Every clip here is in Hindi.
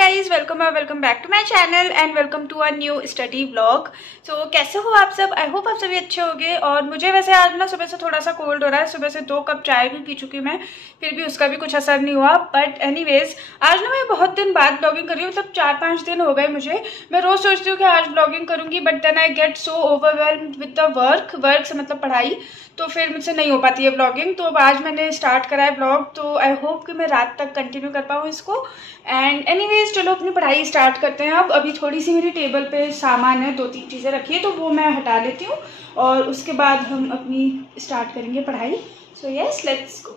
Guys, welcome back to my channel and welcome to a new study vlog. So कैसे हो आप सब? आई होप आप सभी अच्छे होंगे। और मुझे वैसे आज ना सुबह से थोड़ा सा कोल्ड हो रहा है। सुबह से 2 कप चाय भी पी चुकी मैं, फिर भी उसका भी कुछ असर नहीं हुआ। बट एनीवेज आज ना मैं बहुत दिन बाद ब्लॉगिंग कर रही हूँ, मतलब 4-5 दिन हो गए मुझे। मैं रोज सोचती हूँ कि आज ब्लॉगिंग करूंगी, but then I get so overwhelmed with the work से मतलब पढ़ाई, तो फिर मुझसे नहीं हो पाती है ब्लॉगिंग। तो अब आज मैंने स्टार्ट करा है ब्लॉग, तो आई होप कि मैं रात तक कंटिन्यू कर पाऊँ इसको। एंड एनीवेज चलो अपनी पढ़ाई स्टार्ट करते हैं। अब अभी थोड़ी सी मेरी टेबल पे सामान है, 2-3 चीज़ें रखी है, तो वो मैं हटा लेती हूँ और उसके बाद हम अपनी स्टार्ट करेंगे पढ़ाई। So yes, let's go.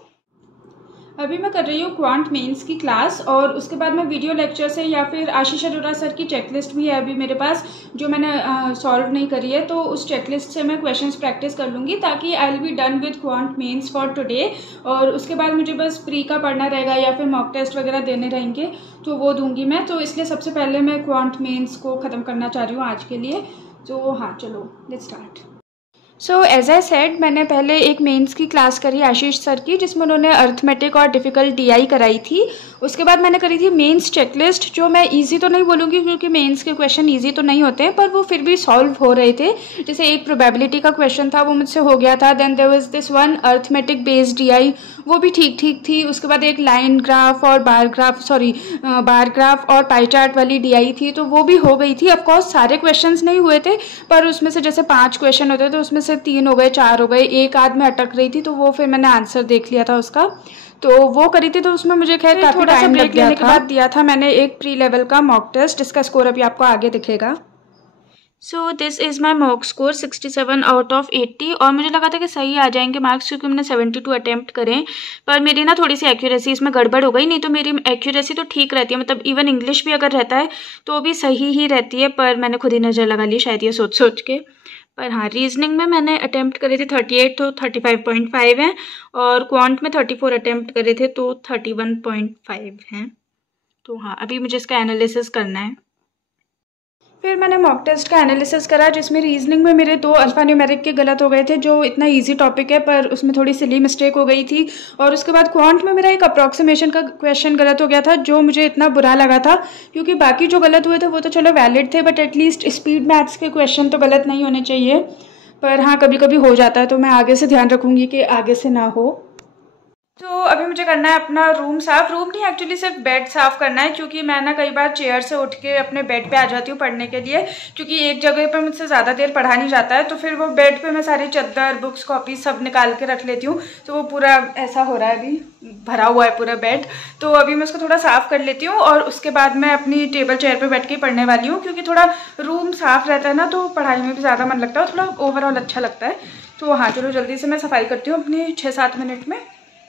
अभी मैं कर रही हूँ क्वांट मेंस की क्लास, और उसके बाद मैं वीडियो लेक्चर से या फिर आशीष अरोरा सर की चेकलिस्ट भी है अभी मेरे पास, जो मैंने सॉल्व नहीं करी है, तो उस चेकलिस्ट से मैं क्वेश्चंस प्रैक्टिस कर लूँगी ताकि I will be done with quant mains for today. और उसके बाद मुझे बस प्री का पढ़ना रहेगा या फिर मॉक टेस्ट वगैरह देने रहेंगे, तो वो दूंगी मैं। तो इसलिए सबसे पहले मैं क्वांट मेंस को ख़त्म करना चाह रही हूँ आज के लिए। तो हाँ चलो let's start. So as I said, मैंने पहले एक मेंस की क्लास करी आशीष सर की, जिसमें उन्होंने अर्थमेटिक और डिफ़िकल्ट डीआई कराई थी। उसके बाद मैंने करी थी मेंस चेकलिस्ट, जो मैं इजी तो नहीं बोलूँगी क्योंकि मेंस के क्वेश्चन इजी तो नहीं होते हैं, पर वो फिर भी सॉल्व हो रहे थे। जैसे एक प्रोबेबिलिटी का क्वेश्चन था, वो मुझसे हो गया था। Then there was this one arithmetic based DI, वो भी ठीक ठीक थी। उसके बाद एक लाइन ग्राफ और बार ग्राफ और पाई चार्ट वाली डीआई थी, तो वो भी हो गई थी। ऑफकोर्स सारे क्वेश्चन नहीं हुए थे, पर उसमें से जैसे 5 क्वेश्चन होते तो उसमें से 3 हो गए, 4 हो गए, एक आध में अटक रही थी, तो वो फिर मैंने आंसर देख लिया था उसका, तो वो करी थी। तो उसमें मुझे खैर काफी थोड़ा सा ब्रेक लेने के बाद दिया था मैंने एक प्री लेवल का मॉक टेस्ट, जिसका स्कोर अभी आपको आगे दिखेगा। So this is my mock score 67 out of 80, और मुझे लगा था कि सही आ जाएंगे मार्क्स क्योंकि मैंने 72 अटैम्प्ट करें। पर मेरी ना थोड़ी सी एक्यूरेसी इसमें गड़बड़ हो गई, नहीं तो मेरी एक्यूरेसी तो ठीक रहती है, मतलब इवन इंग्लिश भी अगर रहता है तो भी सही ही रहती है, पर मैंने खुद ही नज़र लगा ली शायद ये सोच सोच के। पर हाँ, रीजनिंग में मैंने अटैम्प्ट करे थे 38, तो 35.5 हैं, और क्वांट में 34 अटैम्प्ट करे थे, तो 31.5 हैं। तो हाँ, अभी मुझे इसका एनालिसिस करना है। फिर मैंने मॉक टेस्ट का एनालिसिस करा, जिसमें रीजनिंग में मेरे 2 अल्फा न्यूमेरिक के गलत हो गए थे, जो इतना इजी टॉपिक है, पर उसमें थोड़ी सिली मिस्टेक हो गई थी। और उसके बाद क्वांट में मेरा एक अप्रॉक्सीमेशन का क्वेश्चन गलत हो गया था, जो मुझे इतना बुरा लगा था क्योंकि बाकी जो गलत हुए थे वो तो चलो वैलिड थे, बट एटलीस्ट स्पीड मैथ्स के क्वेश्चन तो गलत नहीं होने चाहिए। पर हाँ, कभी कभी हो जाता है, तो मैं आगे से ध्यान रखूँगी कि आगे से ना हो। तो अभी मुझे करना है अपना रूम साफ। रूम नहीं, एक्चुअली सिर्फ बेड साफ करना है, क्योंकि मैं ना कई बार चेयर से उठ के अपने बेड पे आ जाती हूँ पढ़ने के लिए, क्योंकि एक जगह पे मुझसे ज़्यादा देर पढ़ा नहीं जाता है। तो फिर वो बेड पे मैं सारी चादर, बुक्स, कॉपी सब निकाल के रख लेती हूँ, तो वो पूरा ऐसा हो रहा है, अभी भरा हुआ है पूरा बेड। तो अभी मैं उसको थोड़ा साफ कर लेती हूँ, और उसके बाद मैं अपनी टेबल चेयर पर बैठ के पढ़ने वाली हूँ, क्योंकि थोड़ा रूम साफ रहता है ना, तो पढ़ाई में भी ज़्यादा मन लगता है, थोड़ा ओवरऑल अच्छा लगता है। तो हाँ चलो जल्दी से मैं सफाई करती हूँ अपनी 6-7 मिनट में,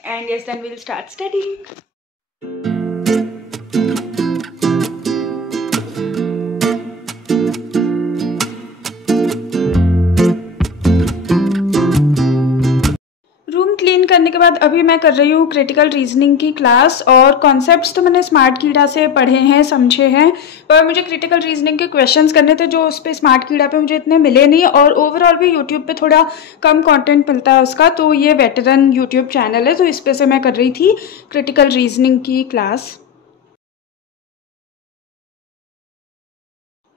and yes, then we'll start studying. Room clean करने के बाद अभी मैं कर रही हूँ क्रिटिकल रीजनिंग की क्लास, और कॉन्सेप्ट्स तो मैंने स्मार्ट कीड़ा से पढ़े हैं, समझे हैं, पर मुझे क्रिटिकल रीजनिंग के क्वेश्चंस करने थे जो उस पर स्मार्ट कीड़ा पे मुझे इतने मिले नहीं, और ओवरऑल भी यूट्यूब पे थोड़ा कम कंटेंट मिलता है उसका। तो ये वेटरन यूट्यूब चैनल है, तो इस पे से मैं कर रही थी क्रिटिकल रीजनिंग की क्लास।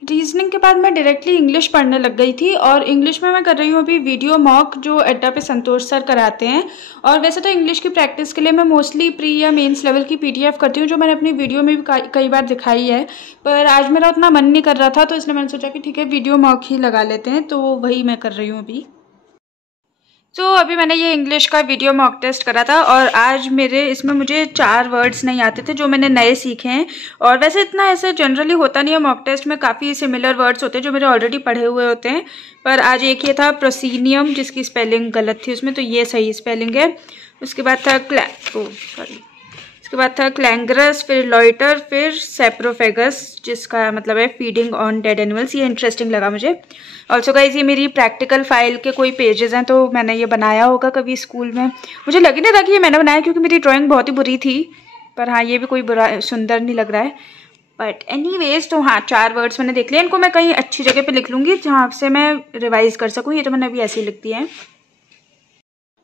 रीजनिंग के बाद मैं डायरेक्टली इंग्लिश पढ़ने लग गई थी, और इंग्लिश में मैं कर रही हूँ अभी वीडियो मॉक, जो अड्डा पे संतोष सर कराते हैं। और वैसे तो इंग्लिश की प्रैक्टिस के लिए मैं मोस्टली प्री या मेंस लेवल की पीडीएफ करती हूँ, जो मैंने अपनी वीडियो में भी कई बार दिखाई है, पर आज मेरा उतना मन नहीं कर रहा था, तो इसलिए मैंने सोचा कि ठीक है वीडियो मॉक ही लगा लेते हैं, तो वही मैं कर रही हूँ अभी। तो अभी मैंने ये इंग्लिश का वीडियो मॉक टेस्ट करा था, और आज मेरे इसमें मुझे 4 वर्ड्स नहीं आते थे जो मैंने नए सीखे हैं। और वैसे इतना ऐसे जनरली होता नहीं है, मॉक टेस्ट में काफ़ी सिमिलर वर्ड्स होते हैं जो मेरे ऑलरेडी पढ़े हुए होते हैं। पर आज एक ये था प्रोसीनियम, जिसकी स्पेलिंग गलत थी उसमें, तो ये सही स्पेलिंग है। उसके बाद था उसके बाद था क्लैंगरस, फिर लॉइटर, फिर सेप्रोफेगस, जिसका मतलब है फीडिंग ऑन डेड एनिमल्स। ये इंटरेस्टिंग लगा मुझे। ऑल्सो गाइज, ये मेरी प्रैक्टिकल फाइल के कोई पेजेस हैं, तो मैंने ये बनाया होगा कभी स्कूल में। मुझे लग ही नहीं रहा कि ये मैंने बनाया, क्योंकि मेरी ड्राइंग बहुत ही बुरी थी। पर हाँ, ये भी कोई बुरा सुंदर नहीं लग रहा है। बट एनीवेज, तो हाँ 4 वर्ड्स मैंने देख लिए। इनको मैं कहीं अच्छी जगह पे लिख लूँगी जहाँ से मैं रिवाइज कर सकूँ। ये तो मैंने अभी ऐसे ही लिख दिए हैं।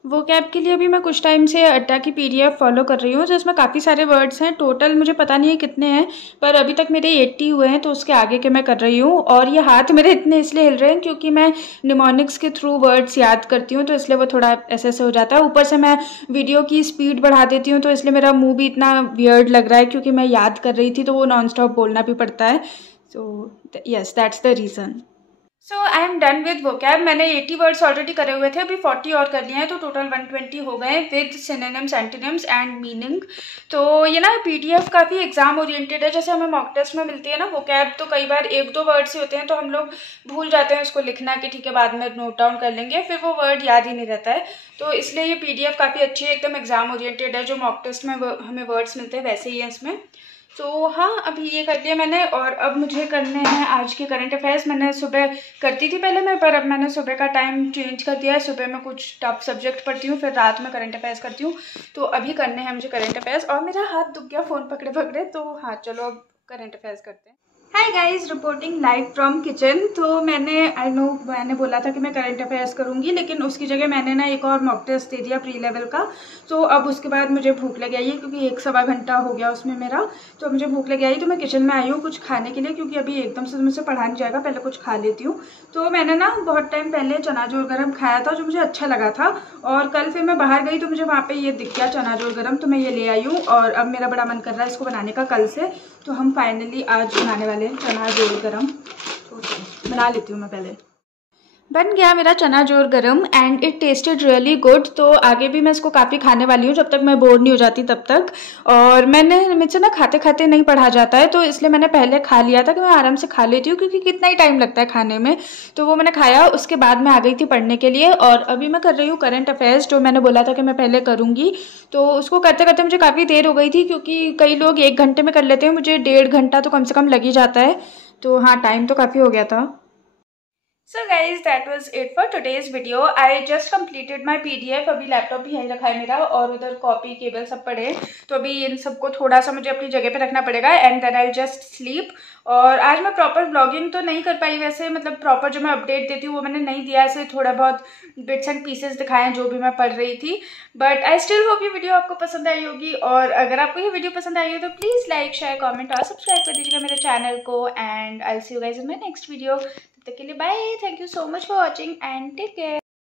वोकैब के लिए अभी मैं कुछ टाइम से अड्डा की पीडीएफ फॉलो कर रही हूँ, जिसमें काफ़ी सारे वर्ड्स हैं। टोटल मुझे पता नहीं है कितने हैं, पर अभी तक मेरे 80 हुए हैं, तो उसके आगे के मैं कर रही हूँ। और ये हाथ मेरे इतने इसलिए हिल रहे हैं क्योंकि मैं निमोनिक्स के थ्रू वर्ड्स याद करती हूँ, तो इसलिए वो थोड़ा ऐसे ऐसे हो जाता है। ऊपर से मैं वीडियो की स्पीड बढ़ा देती हूँ, तो इसलिए मेरा मुँह भी इतना वियर्ड लग रहा है क्योंकि मैं याद कर रही थी, तो वो नॉन स्टॉप बोलना भी पड़ता है। So yes, that's the reason. So I am done with vocab. मैंने 80 वर्ड्स ऑलरेडी करे हुए थे, अभी 40 और कर लिए हैं, तो टोटल 120 हो गए with synonyms, antonyms and meaning. तो ये ना पीडीएफ काफ़ी एग्जाम ओरिएंटेड है। जैसे हमें मॉक टेस्ट में मिलती है ना वोकैब, तो कई बार 1-2 वर्ड्स ही होते हैं, तो हम लोग भूल जाते हैं उसको लिखना कि ठीक है बाद में नोट डाउन कर लेंगे, फिर वो वर्ड याद ही नहीं रहता है। तो इसलिए ये पीडीएफ काफ़ी अच्छी है, एकदम एग्जाम ओरिएंटेड है। जो मॉक टेस्ट में हमें वर्ड्स मिलते हैं वैसे ही है इसमें। तो हाँ, अभी ये कर लिया मैंने, और अब मुझे करने हैं आज के करंट अफेयर्स। मैंने सुबह करती थी पहले मैं, पर अब मैंने सुबह का टाइम चेंज कर दिया है। सुबह मैं कुछ टफ सब्जेक्ट पढ़ती हूँ, फिर रात में करंट अफेयर्स करती हूँ। तो अभी करने हैं मुझे करंट अफेयर्स, और मेरा हाथ दुख गया फ़ोन पकड़े पकड़े। तो हाँ चलो अब करंट अफेयर्स करते हैं। Hi guys, reporting live from kitchen. तो मैंने बोला था कि मैं करंट अफेयर्स करूंगी, लेकिन उसकी जगह मैंने ना एक और मॉक टेस्ट दे दिया प्री लेवल का। तो अब उसके बाद मुझे भूख लग आई है, क्योंकि 1-1.25 घंटा हो गया उसमें मेरा। तो मुझे भूख लग आई, तो मैं किचन में आई हूँ कुछ खाने के लिए, क्योंकि अभी एकदम से मुझसे पढ़ा नहीं जाएगा, पहले कुछ खा लेती हूँ। तो मैंने ना बहुत टाइम पहले चना जोर गरम खाया था, जो मुझे अच्छा लगा था। और कल फिर मैं बाहर गई तो मुझे वहाँ पे ये दिख गया चना जोर गरम, तो मैं ये ले आई हूँ। और अब मेरा बड़ा मन कर रहा है इसको बनाने का कल से। तो हम फाइनली आज बनाने वाले हैं चना जोर गरम। तो बना लेती हूँ मैं पहले। बन गया मेरा चना जोर गरम and it tested really good. तो आगे भी मैं इसको काफ़ी खाने वाली हूँ, जब तक मैं बोर नहीं हो जाती तब तक। और मुझसे ना खाते खाते नहीं पढ़ा जाता है, तो इसलिए मैंने पहले खा लिया था कि मैं आराम से खा लेती हूँ, क्योंकि कितना ही टाइम लगता है खाने में। तो वो मैंने खाया, उसके बाद मैं आ गई थी पढ़ने के लिए। और अभी मैं कर रही हूँ करंट अफेयर्स, जो मैंने बोला था कि मैं पहले करूँगी। तो उसको करते करते मुझे काफ़ी देर हो गई थी, क्योंकि कई लोग 1 घंटे में कर लेते हैं, मुझे 1.5 घंटा तो कम से कम लग ही जाता है। तो हाँ, टाइम तो काफ़ी हो गया था। So guys, that was it for today's video. I just completed my PDF. अभी लैपटॉप भी यहीं रखा है मेरा, और उधर कॉपी केबल सब पड़े हैं। तो अभी इन सबको थोड़ा सा मुझे अपनी जगह पे रखना पड़ेगा, and then I just sleep. और आज मैं प्रॉपर व्लॉगिंग तो नहीं कर पाई वैसे, मतलब प्रॉपर जो मैं अपडेट देती हूँ वो मैंने नहीं दिया, ऐसे थोड़ा बहुत बिट्स एंड पीसेस दिखाए हैं जो भी मैं पढ़ रही थी। बट आई स्टिल होप ये वीडियो आपको पसंद आई होगी, और अगर आपको ये वीडियो पसंद आई हो तो प्लीज़ लाइक, शेयर, कॉमेंट और सब्सक्राइब कर दीजिएगा मेरे चैनल को। And I see you guys in my next video. तब तक के लिए bye, thank you so much for watching and take care.